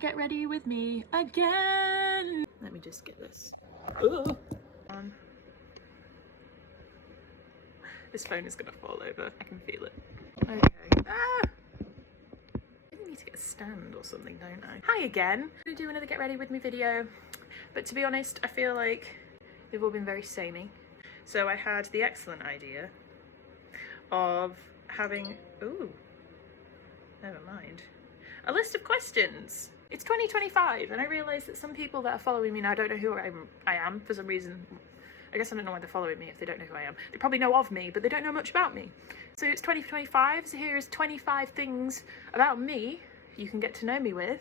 get ready with me again. Let me just get this. This phone is gonna fall over. I can feel it. Okay. I need to get a stand or something, don't I? Hi again. I'm gonna do another get ready with me video, but to be honest, I feel like they've all been very samey. So I had the excellent idea of having, never mind, a list of questions. It's 2025 and I realise that some people that are following me now don't know who I am for some reason. I guess I don't know why they're following me if they don't know who I am. They probably know of me, but they don't know much about me. So it's 2025, so here is 25 things about me you can get to know me with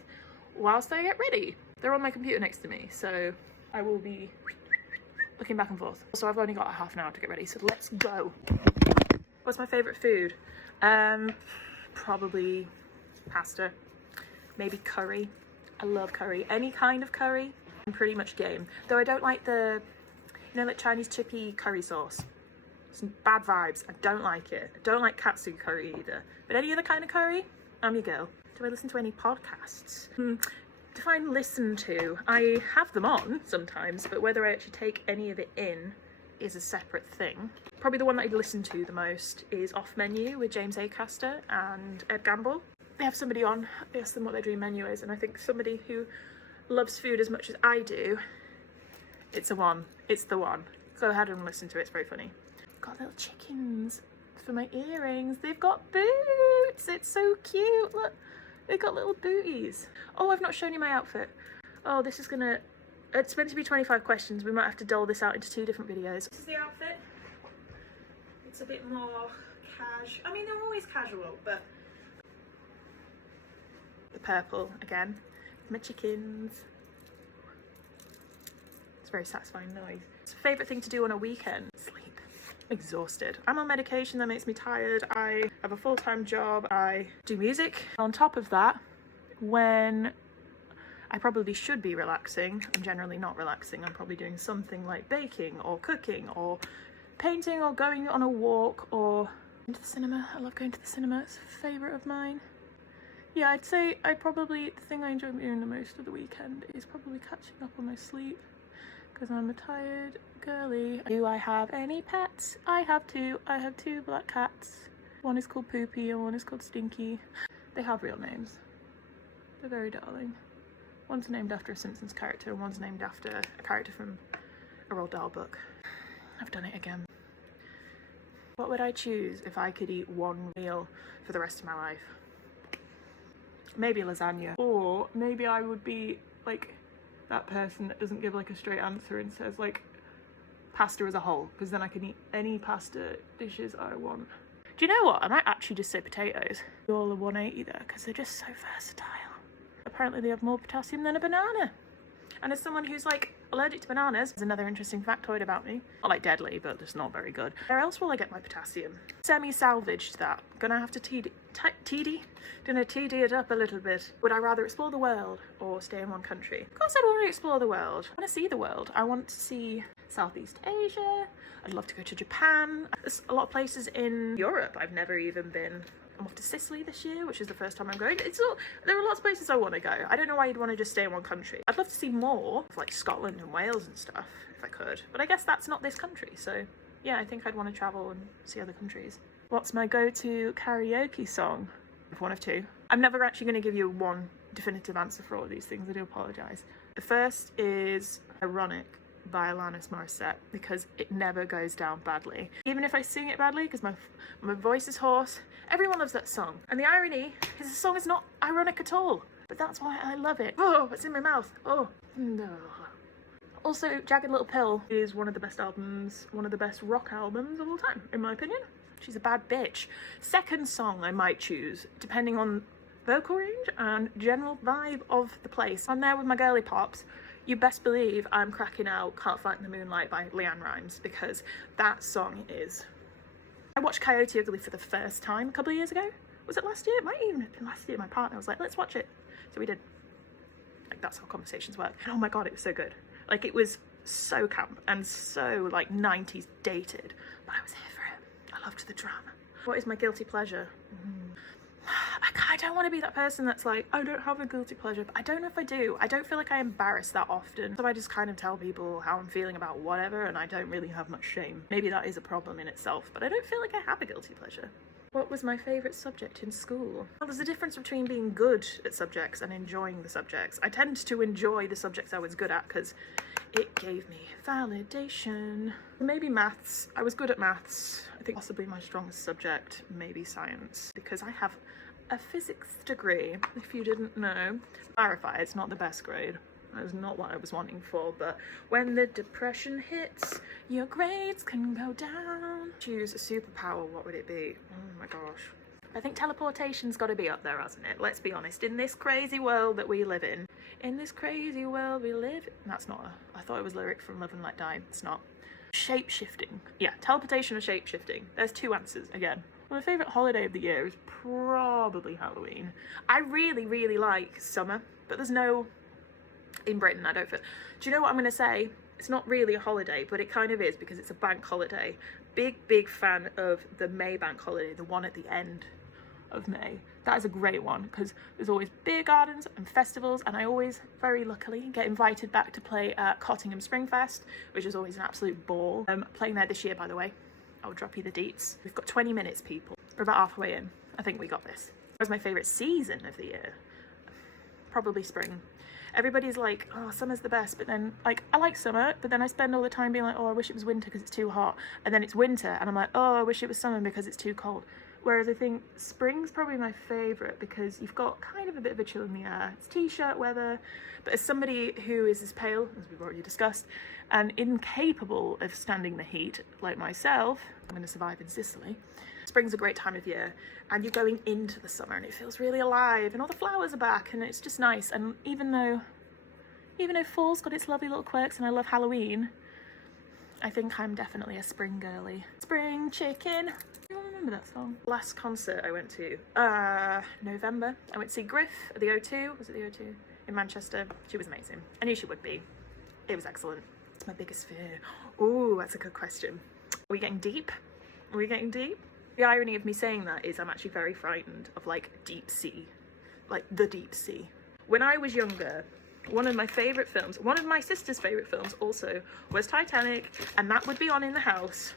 whilst I get ready. They're on my computer next to me, so I will be looking back and forth. So I've only got a half an hour to get ready, so let's go. What's my favourite food? Probably pasta, maybe curry. I love curry. Any kind of curry, I'm pretty much game. Though I don't like the, you know, like Chinese chippy curry sauce. Some bad vibes. I don't like it. I don't like katsu curry either. But any other kind of curry, I'm your girl. Do I listen to any podcasts? Define listen to. I have them on sometimes, but whether I actually take any of it in is a separate thing. Probably the one that I listen to the most is Off Menu with James Acaster and Ed Gamble. They have somebody on, I ask them what their dream menu is, and I think somebody who loves food as much as I do, it's the one. Go ahead and listen to it, it's very funny. Got little chickens for my earrings. They've got boots, it's so cute, look. They've got little booties. Oh, I've not shown you my outfit. Oh, this is gonna, it's meant to be 25 questions. We might have to dole this out into 2 different videos. This is the outfit. It's a bit more casual. I mean, they're always casual, but the purple again. My chickens. It's a very satisfying noise. It's a favourite thing to do on a weekend. Sleep. I'm exhausted. I'm on medication that makes me tired. I have a full-time job. I do music. On top of that, when I probably should be relaxing, I'm generally not relaxing. I'm probably doing something like baking or cooking or painting or going on a walk or going to the cinema. I love going to the cinema. It's a favourite of mine. Yeah, I'd say the thing I enjoy doing the most of the weekend is probably catching up on my sleep because I'm a tired girly. Do I have any pets? I have 2. I have 2 black cats. One is called Poopy and one is called Stinky. They have real names. They're very darling. One's named after a Simpsons character and one's named after a character from a Roald Dahl book. I've done it again. What would I choose if I could eat one meal for the rest of my life? Maybe lasagna. Or maybe I would be like that person that doesn't give like a straight answer and says like pasta as a whole, because then I can eat any pasta dishes I want. Do you know what? I might actually just say potatoes. All are 180 there because they're just so versatile. Apparently they have more potassium than a banana. And as someone who's like allergic to bananas, there's another interesting factoid about me. Not like deadly, but just not very good. Where else will I get my potassium? Semi-salvaged that. Gonna have to TD it up a little bit. Would I rather explore the world or stay in one country? Of course I'd want to explore the world. I want to see the world. I want to see Southeast Asia. I'd love to go to Japan. There's a lot of places in Europe I've never even been. I'm off to Sicily this year, which is the first time I'm going. There are lots of places I want to go. I don't know why you'd want to just stay in one country. I'd love to see more of like Scotland and Wales and stuff if I could, but I guess that's not this country. So yeah, I think I'd want to travel and see other countries. What's my go-to karaoke song? One of 2. I'm never actually going to give you one definitive answer for all of these things. I do apologise. The first is Ironic by Alanis Morissette because it never goes down badly. Even if I sing it badly because my voice is hoarse, everyone loves that song. And the irony is the song is not ironic at all, but that's why I love it. Oh, it's in my mouth. Oh, no. Also, Jagged Little Pill is one of the best albums, one of the best rock albums of all time, in my opinion. She's a bad bitch. Second song I might choose, depending on vocal range and general vibe of the place. I'm there with my girly pops. You best believe I'm cracking out Can't Fight in the Moonlight by Leanne Rimes because that song is... I watched Coyote Ugly for the first time a couple of years ago. Was it last year? It might even have been last year. My partner was like, let's watch it. So we did. Like, that's how conversations work. And oh my God, it was so good. Like, it was so camp and so like 90s dated, but I was here for it. I loved the drama. What is my guilty pleasure? I kind don't want to be that person that's like, I don't have a guilty pleasure, but I don't know if I do. I don't feel like I embarrass that often. So I just kind of tell people how I'm feeling about whatever, and I don't really have much shame. Maybe that is a problem in itself, but I don't feel like I have a guilty pleasure. What was my favourite subject in school? Well, there's a difference between being good at subjects and enjoying the subjects. I tend to enjoy the subjects I was good at because it gave me validation. Maybe maths. I was good at maths. I think possibly my strongest subject, maybe science, because I have a physics degree, if you didn't know. Clarify, it's not the best grade. That is not what I was wanting for, but when the depression hits, your grades can go down. Choose a superpower, what would it be? Oh my gosh. I think teleportation's got to be up there, hasn't it? Let's be honest. In this crazy world that we live in this crazy world we live in. That's not I thought it was lyric from Love and Let Die. It's not. Shape-shifting. Yeah, teleportation or shape-shifting. There's two answers, again. My favourite holiday of the year is probably Halloween. I really, really like summer, but there's no... in Britain, I don't feel... Do you know what I'm going to say? It's not really a holiday, but it kind of is because it's a bank holiday. Big fan of the May bank holiday, the one at the end of May. That is a great one because there's always beer gardens and festivals, and I always, very luckily, get invited back to play at Cottingham Springfest, which is always an absolute ball. Playing there this year, by the way. I'll drop you the deets. We've got 20 minutes, people. We're about halfway in. I think we got this. What was my favourite season of the year? Probably spring. Everybody's like, oh, summer's the best, but then, like, I like summer, but then I spend all the time being like, oh, I wish it was winter because it's too hot, and then it's winter, and I'm like, oh, I wish it was summer because it's too cold. Whereas I think spring's probably my favourite because you've got kind of a bit of a chill in the air. It's t-shirt weather, but as somebody who is as pale, as we've already discussed, and incapable of standing the heat, like myself, I'm going to survive in Sicily. Spring's a great time of year, and you're going into the summer and it feels really alive and all the flowers are back and it's just nice. And even though fall's got its lovely little quirks and I love Halloween, I think I'm definitely a spring girly. Spring chicken. You all remember that song? Last concert I went to, November. I went to see Griff at the O2. Was it the O2? In Manchester. She was amazing. I knew she would be. It was excellent. It's my biggest fear. Ooh, that's a good question. Are we getting deep? Are we getting deep? The irony of me saying that is I'm actually very frightened of like deep sea, like the deep sea. When I was younger, one of my favourite films, one of my sister's favourite films also, was Titanic, and that would be on in the house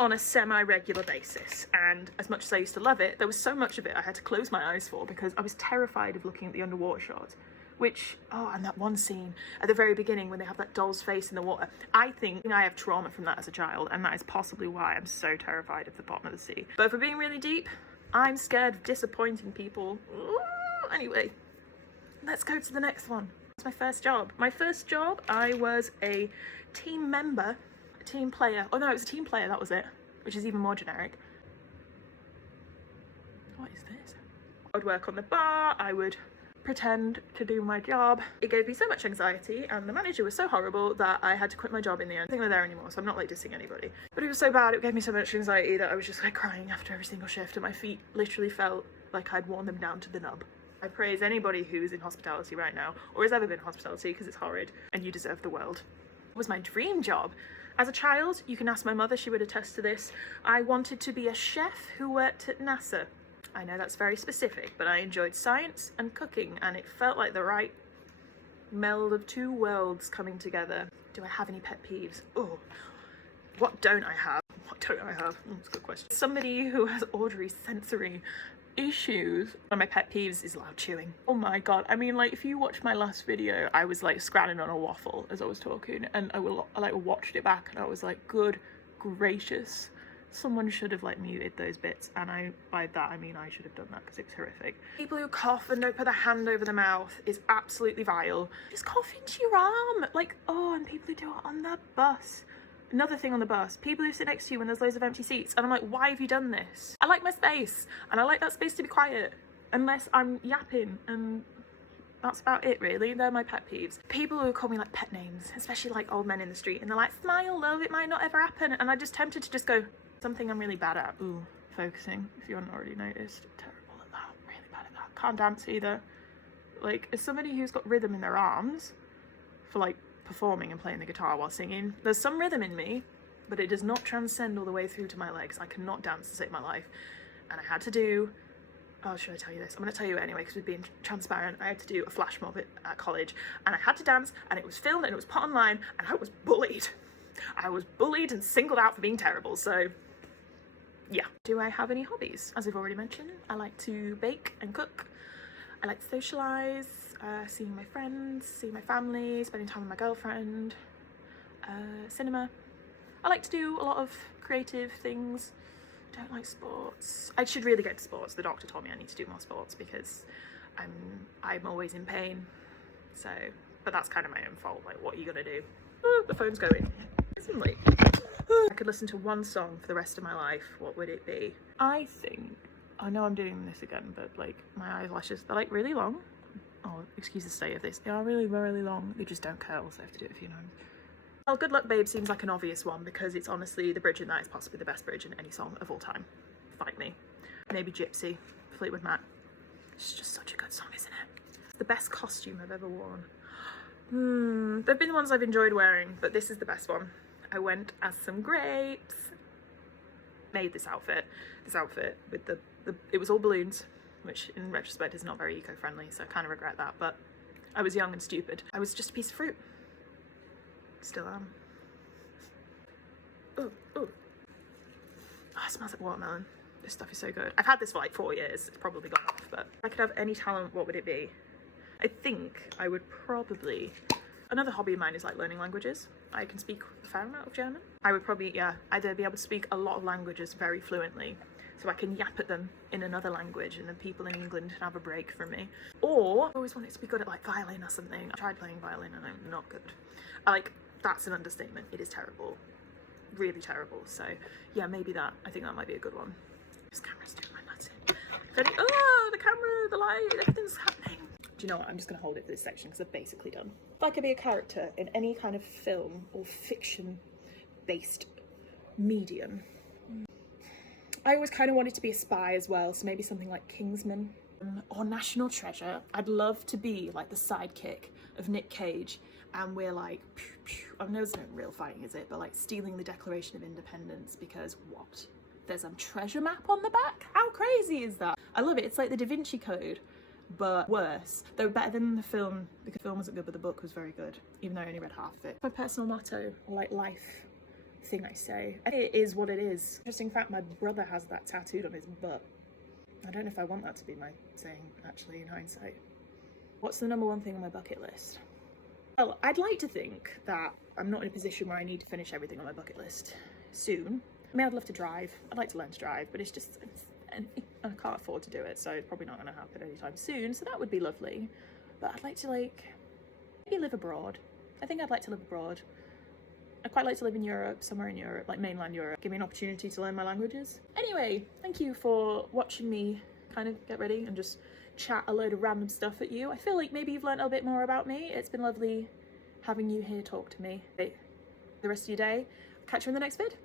on a semi-regular basis. And as much as I used to love it, there was so much of it I had to close my eyes for because I was terrified of looking at the underwater shots. Which, oh, and that one scene at the very beginning when they have that doll's face in the water. I think I have trauma from that as a child, and that is possibly why I'm so terrified of the bottom of the sea. But if we're being really deep, I'm scared of disappointing people. Ooh, anyway, let's go to the next one. It's my first job. My first job, I was a team member, a team player. Oh no, it was a team player, that was it, which is even more generic. What is this? I would work on the bar, I would pretend to do my job. It gave me so much anxiety, and the manager was so horrible that I had to quit my job in the end. I don't think they're there anymore, so I'm not like dissing anybody. But it was so bad, it gave me so much anxiety that I was just like crying after every single shift, and my feet literally felt like I'd worn them down to the nub. I praise anybody who's in hospitality right now, or has ever been in hospitality, because it's horrid, and you deserve the world. It was my dream job. As a child, you can ask my mother, she would attest to this, I wanted to be a chef who worked at NASA. I know that's very specific, but I enjoyed science and cooking, and it felt like the right meld of two worlds coming together. Do I have any pet peeves? Oh, what don't I have? What don't I have? That's a good question. Somebody who has auditory sensory issues. One of my pet peeves is loud chewing. Oh my god. I mean, like, if you watch my last video, I was like scratching on a waffle as I was talking, and I watched it back and I was like, good gracious. Someone should have like muted those bits, and by that I mean I should have done that because it's horrific. People who cough and don't put their hand over the mouth is absolutely vile. Just cough into your arm, like, oh, and people who do it on the bus. Another thing on the bus, people who sit next to you when there's loads of empty seats, and I'm like, why have you done this? I like my space, and I like that space to be quiet, unless I'm yapping, and that's about it really. They're my pet peeves. People who call me like pet names, especially like old men in the street, and they're like, smile love, it might not ever happen, and I'm just tempted to just go, something I'm really bad at. Ooh, focusing, if you haven't already noticed. Terrible at that, really bad at that. Can't dance either. Like, as somebody who's got rhythm in their arms for like performing and playing the guitar while singing, there's some rhythm in me, but it does not transcend all the way through to my legs. I cannot dance to save my life. And I had to do Oh, should I tell you this? I'm going to tell you it anyway because we're being transparent. I had to do a flash mob at college and I had to dance and it was filmed and it was put online and I was bullied. I was bullied and singled out for being terrible, so yeah. Do I have any hobbies? As I've already mentioned, I like to bake and cook. I like to socialise, seeing my friends, seeing my family, spending time with my girlfriend, cinema. I like to do a lot of creative things. Don't like sports. I should really get to sports. The doctor told me I need to do more sports because I'm always in pain. So, but that's kind of my own fault. Like, what are you gonna do? Oh, the phone's going. It's late. I could listen to one song for the rest of my life. What would it be? I think, I know I'm doing this again, but like my eyelashes, they're like really long. Oh, excuse the state of this. They are really, really long. They just don't curl, so I have to do it a few times. Well, Good Luck Babe seems like an obvious one because it's honestly the bridge in that is possibly the best bridge in any song of all time. Fight me. Maybe Gypsy, Fleetwood Mac. It's just such a good song, isn't it? It's the best costume I've ever worn. They've been the ones I've enjoyed wearing, but this is the best one. I went as some grapes. Made this outfit with it was all balloons, which in retrospect is not very eco-friendly, so I kind of regret that, but I was young and stupid. I was just a piece of fruit. Still am. Oh, it smells like watermelon. This stuff is so good. I've had this for like 4 years. It's probably gone off, but if I could have any talent, what would it be? I think I would probably... Another hobby of mine is like learning languages. I can speak a fair amount of German. I would probably, either be able to speak a lot of languages very fluently, so I can yap at them in another language and then people in England can have a break from me. Or I always wanted to be good at like violin or something. I tried playing violin and I'm not good. That's an understatement. It is terrible. Really terrible. So yeah, maybe that. I think that might be a good one. This camera's doing my nuts in. Oh, the camera, the light, everything's happening. Do you know what? I'm just going to hold it for this section because I've basically done. If I could be a character in any kind of film or fiction-based medium, I always kind of wanted to be a spy as well, so maybe something like Kingsman or National Treasure. I'd love to be like the sidekick of Nick Cage, and we're like, pew, pew. I know it's not real fighting, is it? But like stealing the Declaration of Independence because what? There's a treasure map on the back? How crazy is that? I love it. It's like the Da Vinci Code, but worse. Though better than the film, because the film wasn't good, but the book was very good, even though I only read half of it. My personal motto, or like life thing I say, it is what it is. Interesting fact, my brother has that tattooed on his butt. I don't know if I want that to be my saying, actually, in hindsight. What's the #1 thing on my bucket list? Well, I'd like to think that I'm not in a position where I need to finish everything on my bucket list soon. I mean, I'd love to drive. I'd like to learn to drive, but I can't afford to do it, so it's probably not going to happen anytime soon, so that would be lovely. But I'd like to, maybe live abroad. I think I'd like to live abroad. I'd quite like to live in Europe, somewhere in Europe, like mainland Europe. Give me an opportunity to learn my languages. Anyway, thank you for watching me kind of get ready and just chat a load of random stuff at you. I feel like maybe you've learned a little bit more about me. It's been lovely having you here talk to me. The rest of your day. Catch you in the next vid.